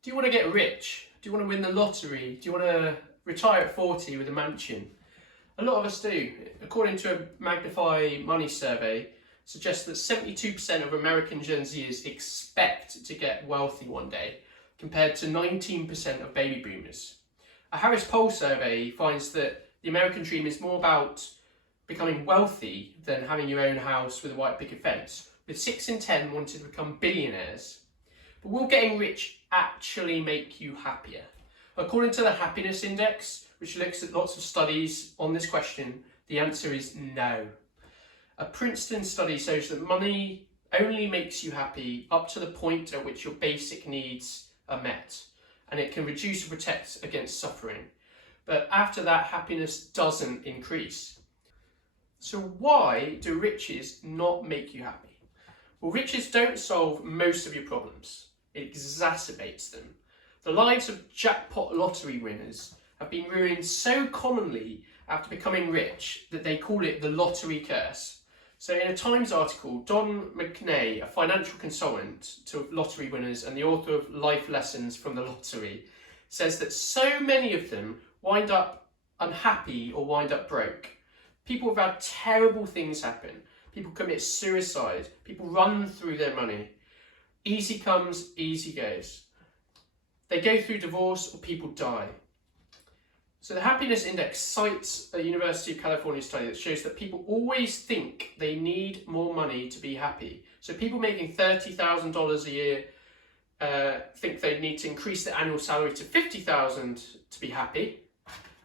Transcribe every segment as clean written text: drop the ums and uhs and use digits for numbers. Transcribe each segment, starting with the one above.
Do you want to get rich? Do you want to win the lottery? Do you want to retire at 40 with a mansion? A lot of us do. According to a Magnify Money survey, suggests that 72% of American Gen Zers expect to get wealthy one day, compared to 19% of baby boomers. A Harris Poll survey finds that the American dream is more about becoming wealthy than having your own house with a white picket fence, with 6 in 10 wanting to become billionaires. But will getting rich actually make you happier? According to the Happiness Index, which looks at lots of studies on this question, the answer is no. A Princeton study shows that money only makes you happy up to the point at which your basic needs are met, and it can reduce or protect against suffering. But after that, happiness doesn't increase. So why do riches not make you happy? Well, riches don't solve most of your problems. It exacerbates them. The lives of jackpot lottery winners have been ruined so commonly after becoming rich that they call it the lottery curse. So in a Times article, Don McNay, a financial consultant to lottery winners and the author of Life Lessons from the Lottery, says that so many of them wind up unhappy or wind up broke. People have had terrible things happen. People commit suicide. People run through their money. Easy comes, easy goes. They go through divorce or people die. So the Happiness Index cites a University of California study that shows that people always think they need more money to be happy. So people making $30,000 a year think they need to increase their annual salary to $50,000 to be happy.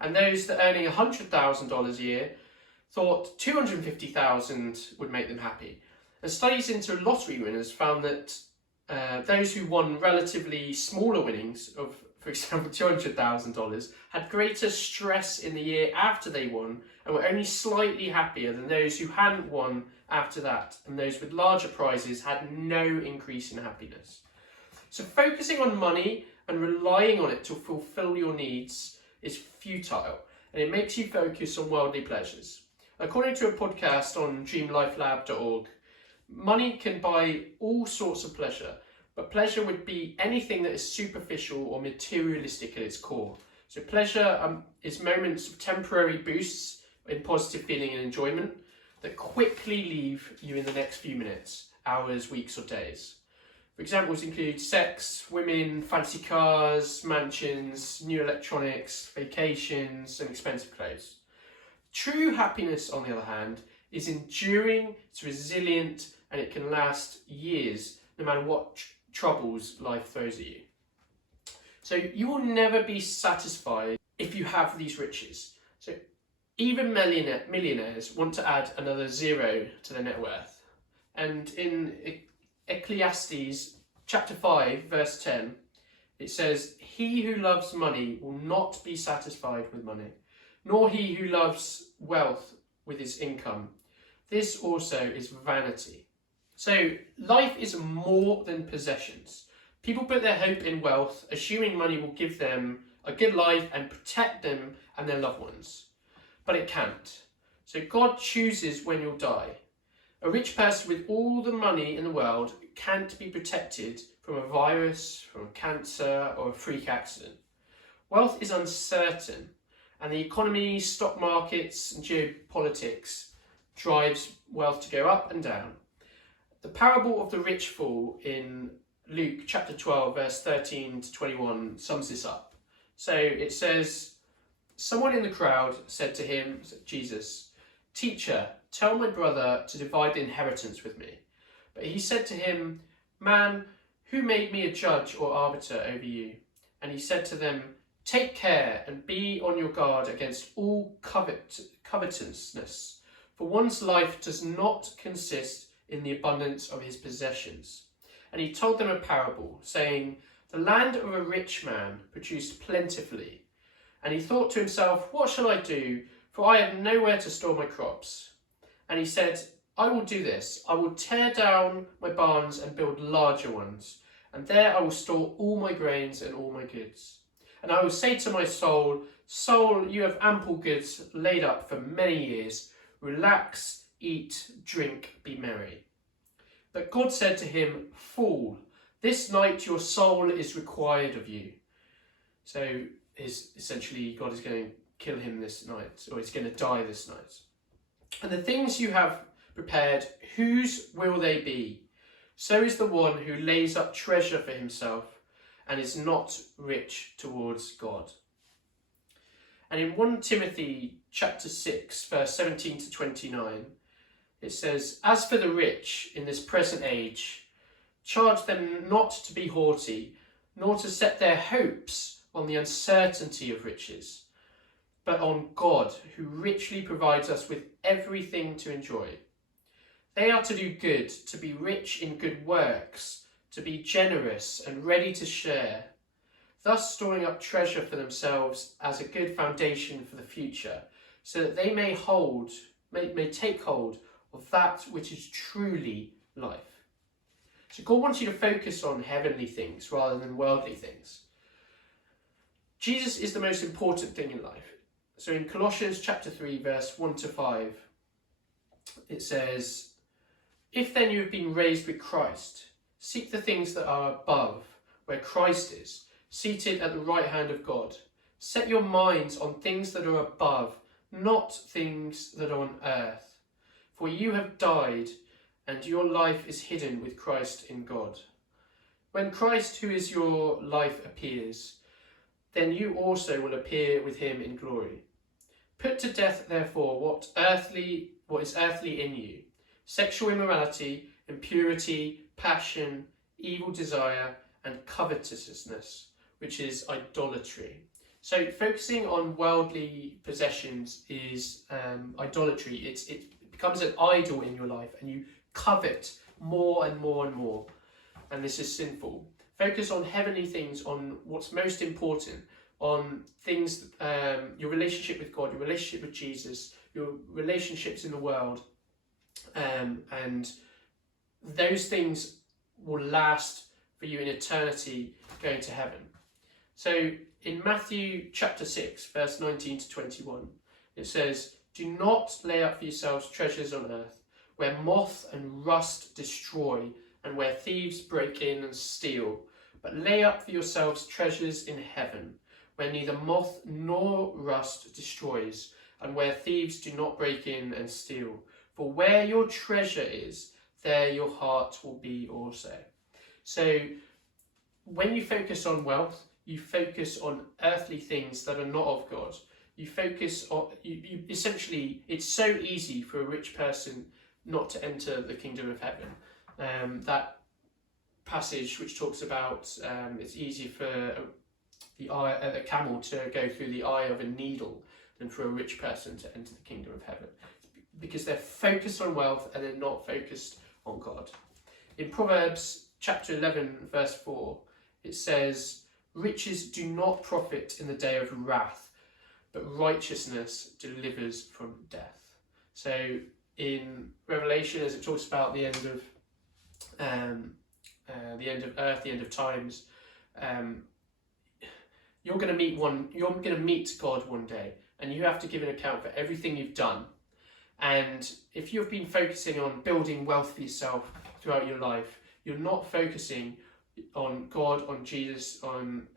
And those that are earning $100,000 a year thought $250,000 would make them happy. And studies into lottery winners found that those who won relatively smaller winnings of, for example, $200,000 had greater stress in the year after they won and were only slightly happier than those who hadn't won after that, and those with larger prizes had no increase in happiness. So focusing on money and relying on it to fulfill your needs is futile, and it makes you focus on worldly pleasures. According to a podcast on dreamlifelab.org, money can buy all sorts of pleasure, but pleasure would be anything that is superficial or materialistic at its core. So pleasure is moments of temporary boosts in positive feeling and enjoyment that quickly leave you in the next few minutes, hours, weeks or days. Examples include sex, women, fancy cars, mansions, new electronics, vacations and expensive clothes. True happiness, on the other hand, is enduring, it's resilient, and it can last years, no matter what troubles life throws at you. So you will never be satisfied if you have these riches. So even millionaires want to add another zero to their net worth. And in Ecclesiastes chapter 5, verse 10, it says, "He who loves money will not be satisfied with money, nor he who loves wealth with his income. This also is vanity." So life is more than possessions. People put their hope in wealth, assuming money will give them a good life and protect them and their loved ones. But it can't. So God chooses when you'll die. A rich person with all the money in the world can't be protected from a virus, from cancer or a freak accident. Wealth is uncertain, and the economy, stock markets and geopolitics drives wealth to go up and down. The parable of the rich fool in Luke chapter 12 verse 13 to 21 sums this up. So it says, "Someone in the crowd said to him," Jesus, "Teacher, tell my brother to divide the inheritance with me." But he said to him, "Man, who made me a judge or arbiter over you?" And he said to them, "Take care and be on your guard against all covetousness, for one's life does not consist in the abundance of his possessions." And he told them a parable, saying, "The land of a rich man produced plentifully. And he thought to himself, 'What shall I do? For I have nowhere to store my crops.' And he said, 'I will do this. I will tear down my barns and build larger ones. And there I will store all my grains and all my goods. And I will say to my soul, Soul, you have ample goods laid up for many years. Relax, eat, drink, be merry.' But God said to him, 'Fool, This night your soul is required of you. So essentially God is going to kill him this night, or he's going to die this night. And the things you have prepared, whose will they be? So is the one who lays up treasure for himself and is not rich towards God. And in 1 Timothy chapter 6, verse 17 to 29, it says, "As for the rich in this present age, charge them not to be haughty, nor to set their hopes on the uncertainty of riches, but on God, who richly provides us with everything to enjoy. They are to do good, to be rich in good works, to be generous and ready to share, thus storing up treasure for themselves as a good foundation for the future, so that they may take hold of that which is truly life." So God wants you to focus on heavenly things rather than worldly things. Jesus is the most important thing in life. So in Colossians chapter 3, verse 1 to 5, it says, "If then you have been raised with Christ, seek the things that are above, where Christ is, seated at the right hand of God. Set your minds on things that are above, not things that are on earth. For you have died, and your life is hidden with Christ in God. When Christ, who is your life, appears, then you also will appear with him in glory. Put to death, therefore, what is earthly in you: sexual immorality, impurity, passion, evil desire, and covetousness, which is idolatry." So focusing on worldly possessions is idolatry. It becomes an idol in your life, and you covet more and more and more, and this is sinful. Focus on heavenly things, on what's most important, on things, your relationship with God, your relationship with Jesus, your relationships in the world, and those things will last for you in eternity, going to heaven. So in Matthew chapter 6, verse 19 to 21, it says, "Do not lay up for yourselves treasures on earth, where moth and rust destroy, and where thieves break in and steal. But lay up for yourselves treasures in heaven, where neither moth nor rust destroys, and where thieves do not break in and steal. For where your treasure is, there your heart will be also." So when you focus on wealth, you focus on earthly things that are not of God. You focus on, you essentially, it's so easy for a rich person not to enter the kingdom of heaven. That passage which talks about it's easier for the camel to go through the eye of a needle than for a rich person to enter the kingdom of heaven, because they're focused on wealth and they're not focused on God. In Proverbs chapter 11, verse 4, it says, "Riches do not profit in the day of wrath, but righteousness delivers from death." So in Revelation, as it talks about the end of earth, the end of times, you're going to meet God one day, and you have to give an account for everything you've done. And if you've been focusing on building wealth for yourself throughout your life, you're not focusing on God, on Jesus, on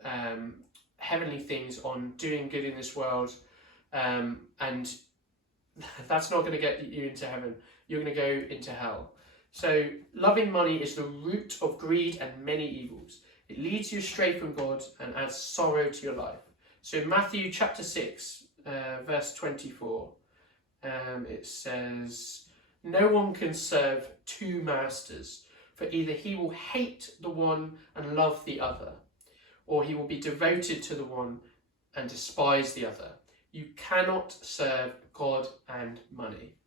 heavenly things, on doing good in this world, and that's not going to get you into heaven. You're going to go into hell. So loving money is the root of greed and many evils. It leads you astray from God and adds sorrow to your life. So in Matthew chapter 6, verse 24, it says, "No one can serve two masters, for either he will hate the one and love the other, or he will be devoted to the one and despise the other. You cannot serve God and money."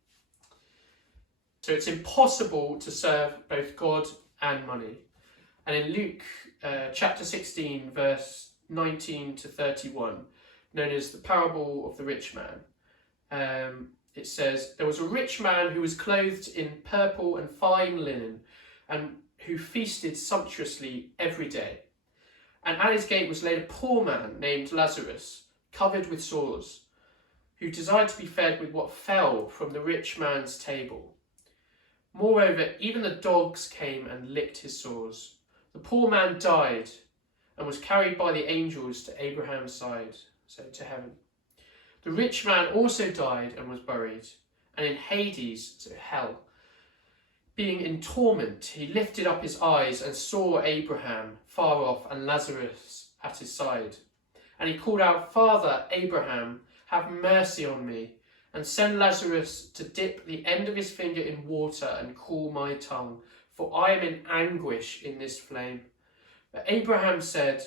So it's impossible to serve both God and money. And in Luke chapter 16, verse 19 to 31, known as the parable of the rich man, it says, "There was a rich man who was clothed in purple and fine linen, and who feasted sumptuously every day. And at his gate was laid a poor man named Lazarus, covered with sores, who desired to be fed with what fell from the rich man's table. Moreover, even the dogs came and licked his sores. The poor man died and was carried by the angels to Abraham's side, so to heaven. The rich man also died and was buried, and in Hades, so hell, being in torment, he lifted up his eyes and saw Abraham far off and Lazarus at his side. And he called out, Father Abraham, have mercy on me, and send Lazarus to dip the end of his finger in water and cool my tongue, for I am in anguish in this flame. But Abraham said,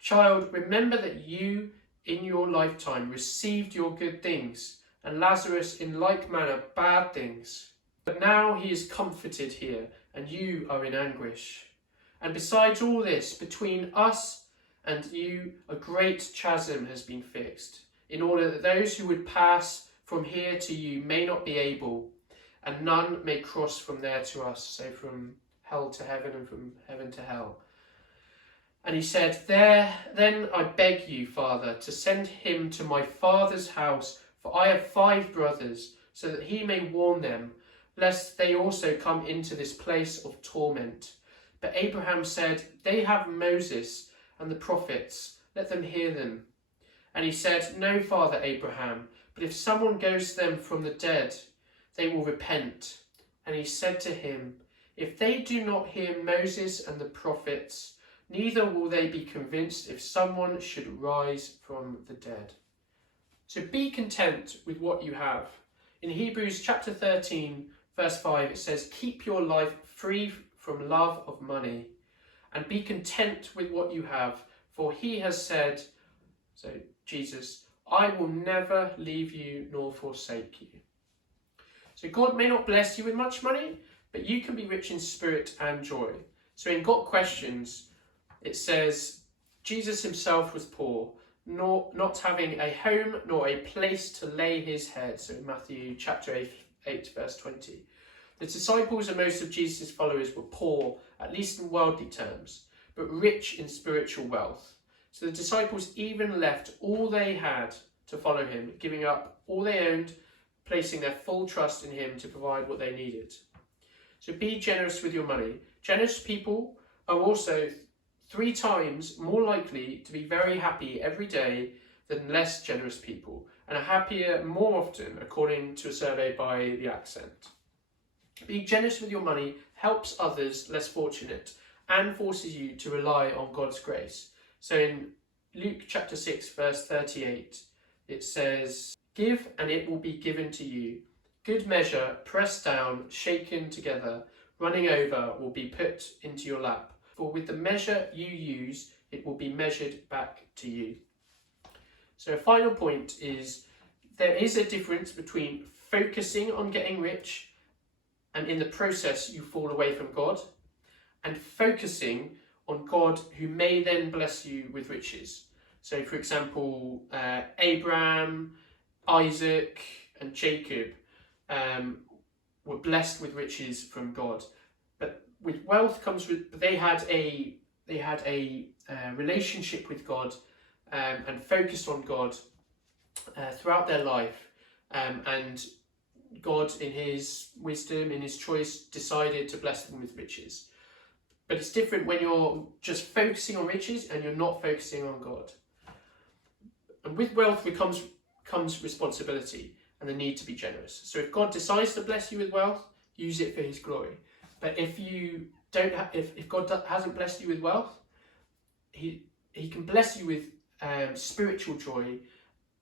Child, remember that you in your lifetime received your good things, and Lazarus in like manner bad things. But now he is comforted here, and you are in anguish. And besides all this, between us and you a great chasm has been fixed, in order that those who would pass from here to you may not be able, and none may cross from there to us, so from hell to heaven and from heaven to hell. And he said, Then I beg you, Father, to send him to my father's house, for I have 5 brothers, so that he may warn them, lest they also come into this place of torment. But Abraham said, They have Moses and the prophets, let them hear them. And he said, No, Father Abraham, but if someone goes to them from the dead, they will repent. And he said to him, If they do not hear Moses and the prophets, neither will they be convinced if someone should rise from the dead. So be content with what you have. In Hebrews chapter 13, verse 5, it says, Keep your life free from love of money, and be content with what you have, for he has said, so Jesus, I will never leave you nor forsake you. So God may not bless you with much money, but you can be rich in spirit and joy. So in Got Questions, it says, Jesus himself was poor, not having a home nor a place to lay his head. So Matthew chapter 8 verse 20. The disciples and most of Jesus' followers were poor, at least in worldly terms, but rich in spiritual wealth. So the disciples even left all they had to follow him, giving up all they owned, placing their full trust in him to provide what they needed. So be generous with your money. Generous people are also 3 times more likely to be very happy every day than less generous people, and are happier more often, according to a survey by The Accent. Being generous with your money helps others less fortunate and forces you to rely on God's grace. So in Luke chapter 6 verse 38, it says, Give and it will be given to you. Good measure, pressed down, shaken together, running over, will be put into your lap. For with the measure you use, it will be measured back to you. So a final point is, there is a difference between focusing on getting rich and in the process you fall away from God, and focusing on God who may then bless you with riches. So for example, Abraham, Isaac and Jacob were blessed with riches from God. But with wealth comes with, they had a relationship with God and focused on God throughout their life, and God, in his wisdom, in his choice, decided to bless them with riches. But it's different when you're just focusing on riches and you're not focusing on God. And with wealth comes responsibility and the need to be generous. So if God decides to bless you with wealth, use it for his glory. But if you don't if God hasn't blessed you with wealth, he can bless you with spiritual joy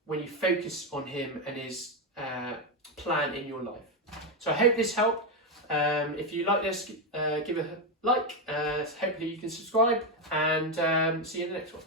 when you focus on him and his plan in your life. So I hope this helped. If you like this, give a like. Hopefully you can subscribe, and see you in the next one.